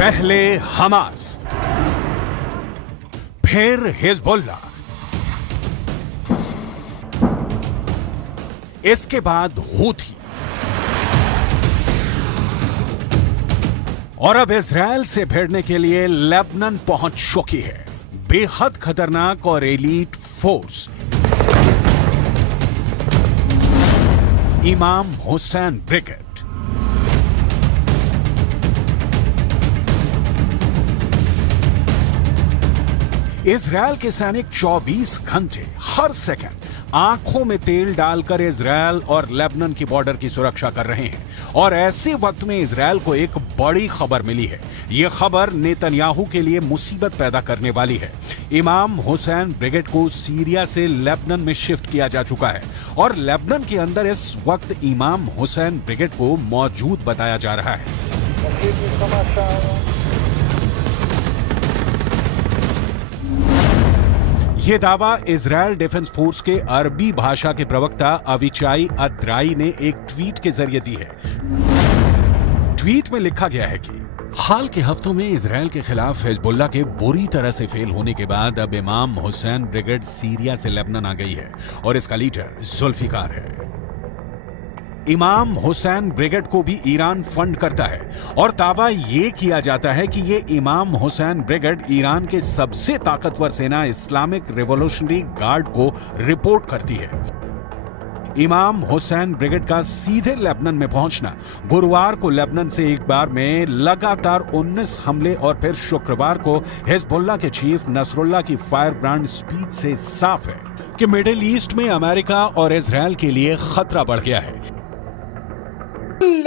पहले हमास, फिर हिजबुल्ला, इसके बाद हूथी और अब इजरायल से भिड़ने के लिए लेबनान पहुंच चुकी है बेहद खतरनाक और एलीट फोर्स इमाम हुसैन ब्रिगेड। इजरायल के सैनिक 24 घंटे हर सेकंड आंखों में तेल डालकर इजरायल और लेबनान की बॉर्डर की सुरक्षा कर रहे हैं। और ऐसे वक्त में इजरायल को एक बड़ी खबर मिली है। यह खबर नेतन्याहू के लिए मुसीबत पैदा करने वाली है। इमाम हुसैन ब्रिगेड को सीरिया से लेबनान में शिफ्ट किया जा चुका है और लेबनान के अंदर इस वक्त इमाम हुसैन ब्रिगेड को मौजूद बताया जा रहा है। यह दावा इजरायल डिफेंस फोर्स के अरबी भाषा के प्रवक्ता अविचाई अद्राई ने एक ट्वीट के जरिए दी है। ट्वीट में लिखा गया है कि हाल के हफ्तों में इजरायल के खिलाफ हिजबुल्लाह के बुरी तरह से फेल होने के बाद अब इमाम हुसैन ब्रिगेड सीरिया से लेबनान आ गई है और इसका लीडर जुल्फिकार है। इमाम हुसैन ब्रिगेड को भी ईरान फंड करता है और दावा यह किया जाता है कि यह इमाम हुसैन ब्रिगेड ईरान के सबसे ताकतवर सेना इस्लामिक रिवॉल्यूशनरी गार्ड को रिपोर्ट करती है। इमाम हुसैन ब्रिगेड का सीधे लेबनान में पहुंचना गुरुवार को लेबनान से एक बार में लगातार 19 हमले और फिर शुक्रवार को हिजबुल्लाह के चीफ नसरुल्लाह की फायर ब्रांड स्पीच से साफ है कि मिडिल ईस्ट में अमेरिका और इजरायल के लिए खतरा बढ़ गया है।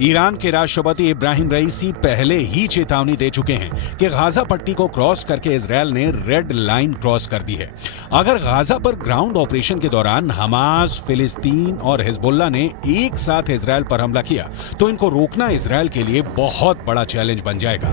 ईरान के राष्ट्रपति इब्राहिम रईसी पहले ही चेतावनी दे चुके हैं कि गाजा पट्टी को क्रॉस करके इजरायल ने रेड लाइन क्रॉस कर दी है। अगर गाजा पर ग्राउंड ऑपरेशन के दौरान हमास, फिलिस्तीन और हिजबुल्लाह ने एक साथ इजरायल पर हमला किया तो इनको रोकना इजरायल के लिए बहुत बड़ा चैलेंज बन जाएगा।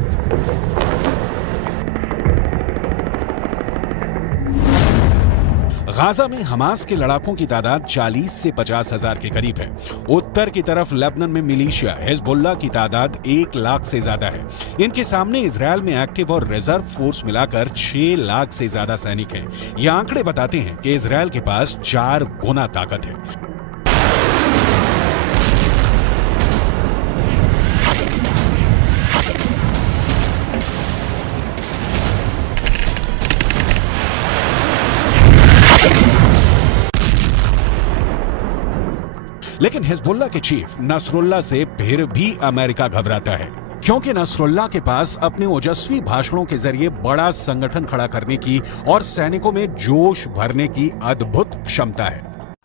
गाजा में हमास के लड़ाकों की तादाद 40 से 50 हजार के करीब है। उत्तर की तरफ लेबनान में मिलिशिया हिजबुल्लाह की तादाद 1 लाख से ज्यादा है। इनके सामने इजरायल में एक्टिव और रिजर्व फोर्स मिलाकर 6 लाख से ज्यादा सैनिक हैं। ये आंकड़े बताते हैं कि इजरायल के पास 4 गुना ताकत है। लेकिन हिजबुल्लाह के चीफ नसरुल्लाह से फिर भी अमेरिका घबराता है, क्योंकि नसरुल्लाह के पास अपने ओजस्वी भाषणों के जरिए बड़ा संगठन खड़ा करने की और सैनिकों में जोश भरने की अद्भुत क्षमता है।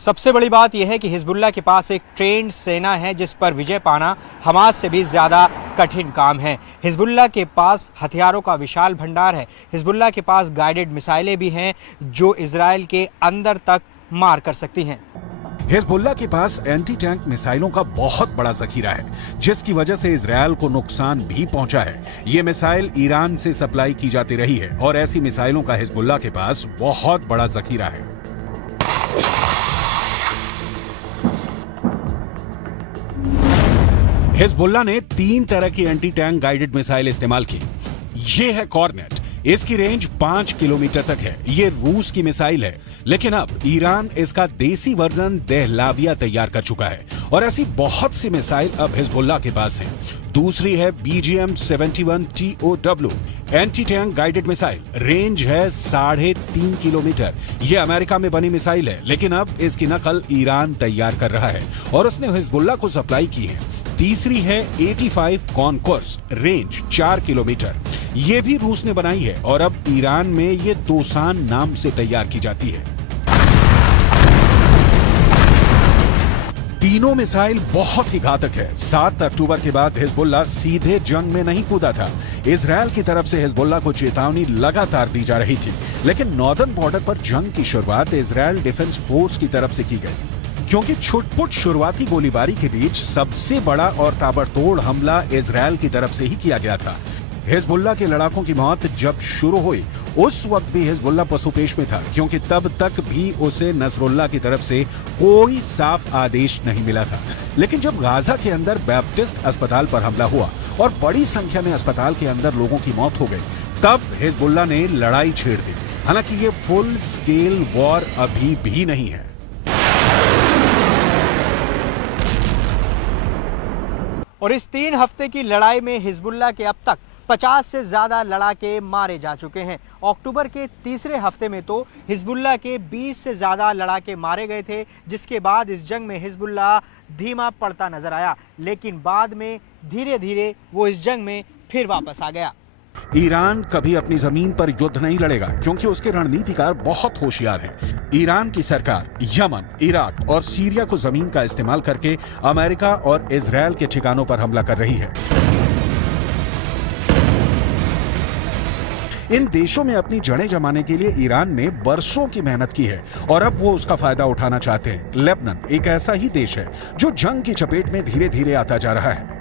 सबसे बड़ी बात यह है कि हिजबुल्लाह के पास एक ट्रेंड सेना है जिस पर विजय पाना हमास से भी ज़्यादा कठिन काम है। हिजबुल्लाह के पास हथियारों का विशाल भंडार है। हिजबुल्लाह के पास गाइडेड मिसाइलें भी हैं जो इजरायल के अंदर तक मार कर सकती हैं। हिजबुल्लाह के पास एंटी टैंक मिसाइलों का बहुत बड़ा जखीरा है, जिसकी वजह से इजरायल को नुकसान भी पहुंचा है। ये मिसाइल ईरान से सप्लाई की जाती रही है और ऐसी मिसाइलों का हिजबुल्लाह के पास बहुत बड़ा जखीरा है। हिजबुल्लाह ने 3 तरह की एंटी टैंक गाइडेड मिसाइल इस्तेमाल की। ये है कॉर्नेट, इसकी रेंज 5 किलोमीटर तक है। ये रूस की मिसाइल है, लेकिन अब ईरान इसका देसी वर्जन दहलाविया तैयार कर चुका है और ऐसी बहुत सी मिसाइल अब हिजबुल्लाह के पास हैं। दूसरी है BGM-71 TOW anti tank guided missile, range है 3.5 किलोमीटर। यह अमेरिका में बनी मिसाइल है, लेकिन अब इसकी नकल ईरान तैयार कर रहा है और उसने हिजबुल्लाह को सप्लाई की है। तीसरी है 85 कॉनकोर्स, रेंज 4 किलोमीटर। यह भी रूस ने बनाई है और अब ईरान में ये दोसान नाम से तैयार की जाती है। तीनों मिसाइल बहुत ही घातक है। 7 अक्टूबर के बाद हिजबुल्लाह सीधे जंग में नहीं कूदा था। इजरायल की तरफ से हिजबुल्लाह को चेतावनी लगातार दी जा रही थी, लेकिन नॉर्दर्न बॉर्डर पर जंग की शुरुआत इजरायल डिफेंस फोर्स की तरफ से की गई, क्योंकि छुटपुट शुरुआती गोलीबारी के बीच सबसे बड़ा और ताबड़तोड़ हमला इजरायल की तरफ से ही किया गया था। हिजबुल्लाह के लड़ाकों की मौत जब शुरू हुई, उस वक्त भी हिजबुल्लाह पसुपेश में था, क्योंकि तब तक भी उसे नसरुल्लाह की तरफ से कोई साफ आदेश नहीं मिला था। लेकिन जब गाजा के अंदर बैप्टिस्ट अस्पताल पर हमला हुआ और बड़ी संख्या में अस्पताल के अंदर लोगों की मौत हो गई, तब हिजबुल्लाह ने लड़ाई छेड़ दी। हालांकि ये फुल स्केल वॉर अभी भी नहीं है। और इस 3 हफ्ते की लड़ाई में हिजबुल्लाह के अब तक 50 से ज्यादा लड़ाके मारे जा चुके हैं। अक्टूबर के तीसरे हफ्ते में तो हिजबुल्लाह के 20 से ज्यादा लड़ाके मारे गए थे, जिसके बाद इस जंग में हिजबुल्लाह धीमा पड़ता नजर आया, लेकिन बाद में धीरे धीरे वो इस जंग में फिर वापस आ गया। ईरान कभी अपनी जमीन पर युद्ध नहीं लड़ेगा, क्योंकि उसके रणनीतिकार बहुत होशियार हैं। ईरान की सरकार यमन, इराक और सीरिया को जमीन का इस्तेमाल करके अमेरिका और इजरायल के ठिकानों पर हमला कर रही है। इन देशों में अपनी जड़ें जमाने के लिए ईरान ने बरसों की मेहनत की है और अब वो उसका फायदा उठाना चाहते हैं। लेबनान एक ऐसा ही देश है जो जंग की चपेट में धीरे धीरे आता जा रहा है।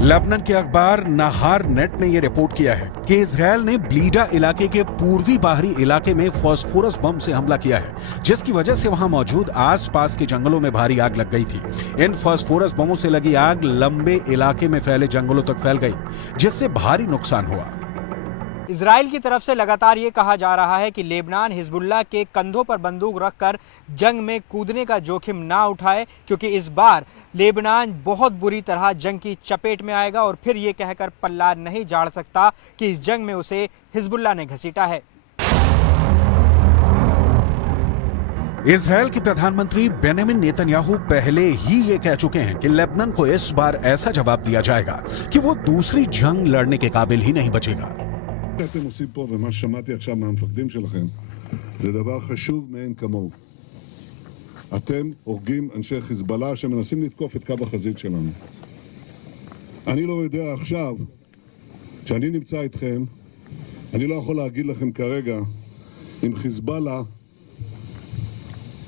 लेबनान के अखबार नहार नेट ने यह रिपोर्ट किया है कि इजरायल ने ब्लीडा इलाके के पूर्वी बाहरी इलाके में फास्फोरस बम से हमला किया है, जिसकी वजह से वहां मौजूद आसपास के जंगलों में भारी आग लग गई थी। इन फास्फोरस बमों से लगी आग लंबे इलाके में फैले जंगलों तक फैल गई, जिससे भारी नुकसान हुआ। इजराइल की तरफ से लगातार ये कहा जा रहा है कि लेबनान हिजबुल्लाह के कंधों पर बंदूक रखकर जंग में कूदने का जोखिम ना उठाए, क्योंकि इस बार लेबनान बहुत बुरी तरह जंग की चपेट में आएगा और फिर ये कहकर पल्ला नहीं झाड़ सकता कि इस जंग में उसे हिजबुल्लाह ने घसीटा है। इजरायल के प्रधानमंत्री बेंजामिन नेतन्याहू पहले ही ये कह चुके हैं कि लेबनान को इस बार ऐसा जवाब दिया जाएगा कि वो दूसरी जंग लड़ने के काबिल ही नहीं बचेगा। שאתם עושים פה ומה ששמעתי עכשיו מהמפקדים שלכם זה דבר חשוב מאין כמוהו. אתם הורגים אנשי חיזבאללה שמנסים לתקוף את קו החזית שלנו. אני לא יודע עכשיו, כשאני נמצא איתכם, אני לא יכול להגיד לכם כרגע אם חיזבאללה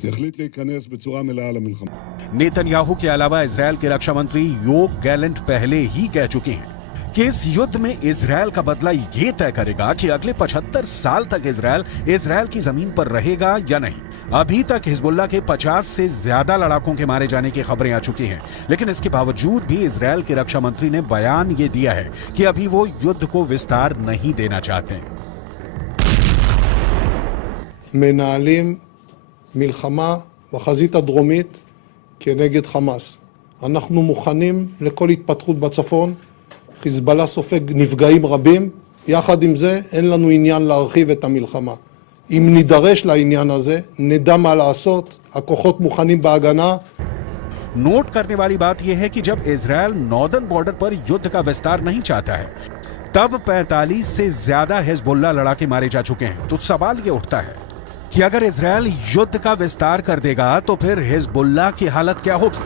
יחליט להיכנס בצורה מלאה למלחמה. नेतन्याहू के अलावा इजरायल के रक्षा मंत्री योव गैलेंट पहले ही कह चुके हैं कि इस युद्ध में इजरायल का बदला ये तय करेगा कि अगले 75 साल तक इजरायल की जमीन पर रहेगा या नहीं। अभी तक हिजबुल्लाह के 50 से ज्यादा लड़ाकों के मारे जाने की खबरें आ चुकी हैं, लेकिन इसके बावजूद भी इजरायल के रक्षा मंत्री ने बयान ये दिया है कि अभी वो युद्ध को विस्तार नहीं देना चाहते। מנהלים מלחמה בחזית הדרומית כנגד חמאס. אנחנו מוכנים לכל התפתחות בצפון. חיזבאללה סופג נפגעים רבים, יחד עם זה אין לנו עניין להרחיב את המלחמה. אם נידרש לעניין הזה, נדע מה לעשות, הכוחות מוכנים בהגנה. नोट करने वाली बात यह है कि जब इजरायल नॉर्दर्न बॉर्डर पर युद्ध का विस्तार नहीं चाहता है, तब 45 से ज्यादा हिजबुल्लाह लड़ाके मारे जा चुके हैं। तो सवाल यह उठता है कि अगर इजरायल युद्ध का विस्तार कर देगा तो फिर हिजबुल्लाह की हालत क्या होगी।